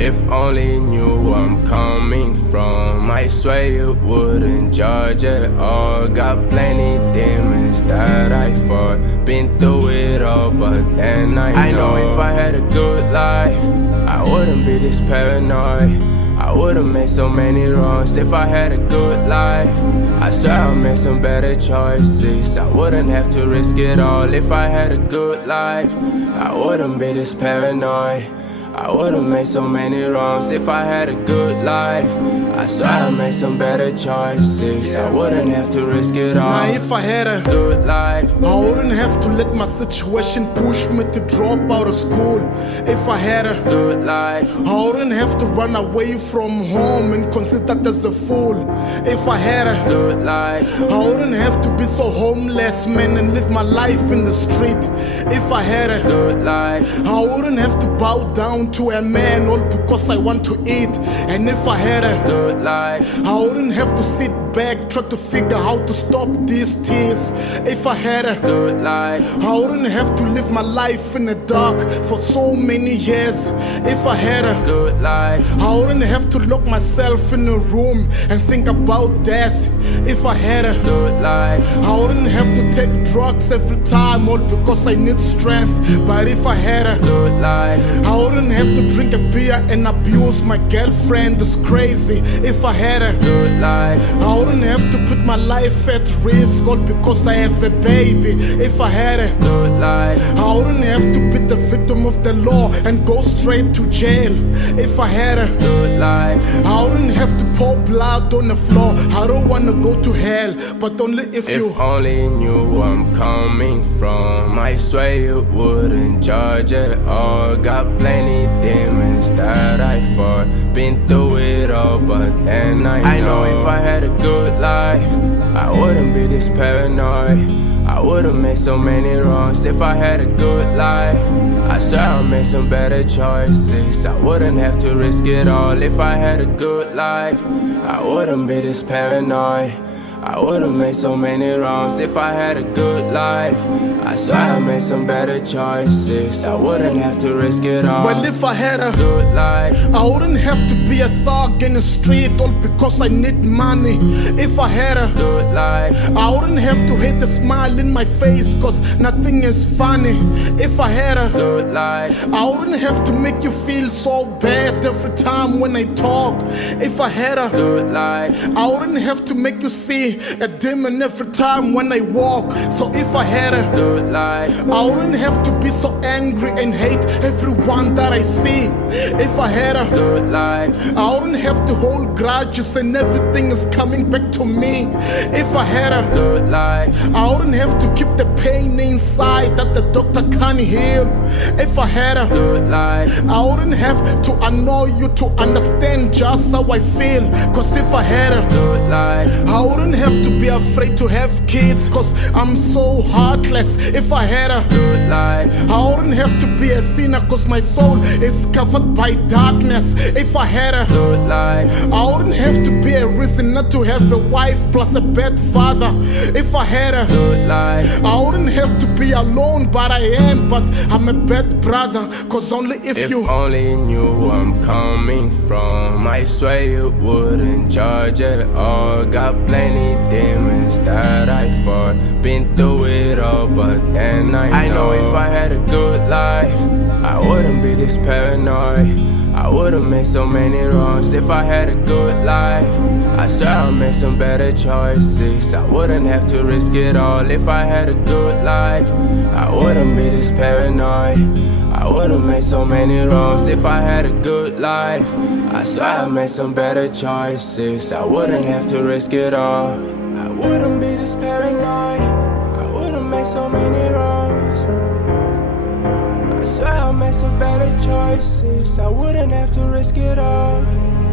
If only knew I'm coming from, I swear you wouldn't judge at all. Got plenty demons that I fought, been through it all, but then I know if I had a good life, I wouldn't be this paranoid. I would've made so many wrongs if I had a good life. I swear I made some better choices. I wouldn't have to risk it all if I had a good life. I wouldn't be this paranoid. I would've made so many wrongs if I had a good life. I swear I made some better choices. I wouldn't have to risk it all. Now if I had a good life, I wouldn't have to let my situation push me to drop out of school. If I had a good life, I wouldn't have to run away from home and considered as a fool. If I had a good life, I wouldn't have to be so homeless, man, and live my life in the street. If I had a good life, I wouldn't have to bow down to a man all because I want to eat. And if I had a good life, I wouldn't have to sit back, try to figure how to stop these tears. If I had a good life, I wouldn't have to live my life in the dark for so many years. If I had a good life, I wouldn't have to lock myself in a room and think about death. If I had a good life, I wouldn't have to take drugs every time all because I need strength. But if I had a good life, I wouldn't have to drink a beer and abuse my girlfriend. It's crazy. If I had a good life, I wouldn't have to put my life at risk all because I have a baby. If I had a good life, I wouldn't have to be the victim of the law and go straight to jail. If I had a good life, I wouldn't have to pour blood on the floor. I don't wanna go to hell, but only if you only knew I'm coming from, I swear you wouldn't judge at all. Got plenty demons that I fought, been through it all, but then I know if I had a good life, I wouldn't be this paranoid. I would've made so many wrongs if I had a good life. I swear I made some better choices. I wouldn't have to risk it all if I had a good life. I wouldn't be this paranoid. I would've made so many wrongs if I had a good life. I swear I made some better choices. I wouldn't have to risk it all. Well, if I had a good life, I wouldn't have to be a thug in the street all because I need money. If I had a good life, I wouldn't have to hate the smile in my face cause nothing is funny. If I had a good life, I wouldn't have to make you feel so bad every time when I talk. If I had a good life, I wouldn't have to make you see a demon every time when I walk. So if I had a good life, I wouldn't have to be so angry and hate everyone that I see. If I had a good life, I wouldn't have to hold grudges and everything is coming back to me. If I had a good life, I wouldn't have to keep the pain inside that the doctor can't heal. If I had a good life, I wouldn't have to annoy you to understand just how I feel. Cause if I had a good life, I wouldn't have to be afraid to have kids cause I'm so heartless. If I had a good life, I wouldn't have to be a sinner cause my soul is covered by darkness. If I had a good life, I wouldn't have to be a reason not to have a wife plus a bad father. If I had a good life, I wouldn't have to be alone, but I am. But I'm a bad brother cause only if you only knew I'm coming from, I swear you wouldn't judge at all. Got plenty demons that I fought, been through it all, but then I know if I had a good life, I wouldn't be this paranoid. I would've made so many wrongs if I had a good life. I swear I made some better choices. I wouldn't have to risk it all if I had a good life. I wouldn't be this paranoid. I would've made so many wrongs if I had a good life. I swear I made some better choices. I wouldn't have to risk it all. I wouldn't be this paranoid. I would've made so many wrongs. I swear I made some better choices. I wouldn't have to risk it all.